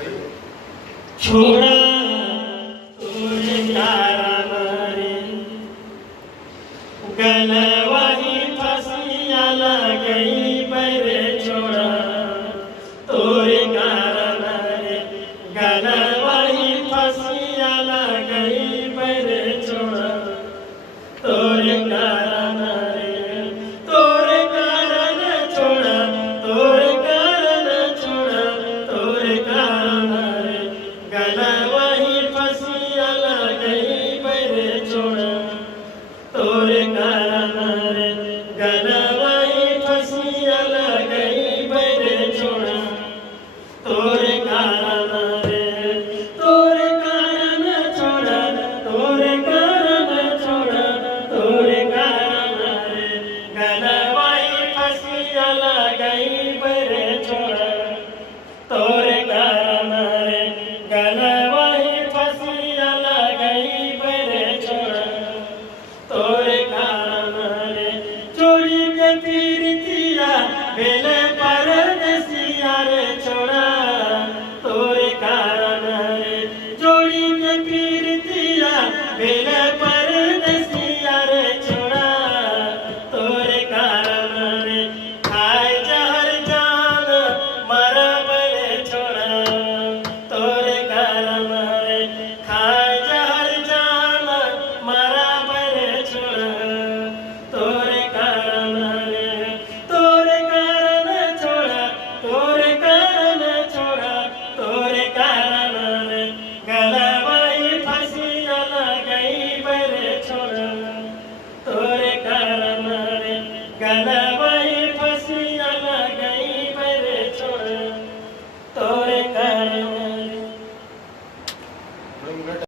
छोड़ा तोरे कारण रे गलवाही फसिया लगई बरे छोड़ा तोरे कारण रे गलवाही फसिया लगई बरे छोड़ा तोरे कारण रे तोरे कारण छोड़ा तोरे कारण छोड़ा तोरे कारण रे गलवाही फसिया लगई बरे छोड़ा तोरे कारण रे गलवाही फसिया लगई बरे छोड़ा तोरे कारण रे तोरे कारण छोड़ा तोरे कारण छोड़ा तोरे कारण रे गलवाही फसिया लगई बरे छोड़ा तोरे कारण रे गलवाही फसिया लगई बरे छोड़ा तोरे कारण रे चोरी के पीरतिया बेले परदेसिया रे छोड़ा तोरे कारण रे चोरी के पीरतिया बेले परदेसिया रे छोड़ा तोरे कारण रे खाए जहर जान मरा बरे छोड़ा तोरे कारण रे खाए जहर जान मरा बरे छोड़ा तोरे कारण रे तोरे कारण छोड़ा तोरे कारण छोड़ा तोरे कारण रे गलवाही फसिया लगई बरे छोड़ा तोरे कारण रे गलवाही फसिया लगई बरे छोड़ा तोरे कारण रे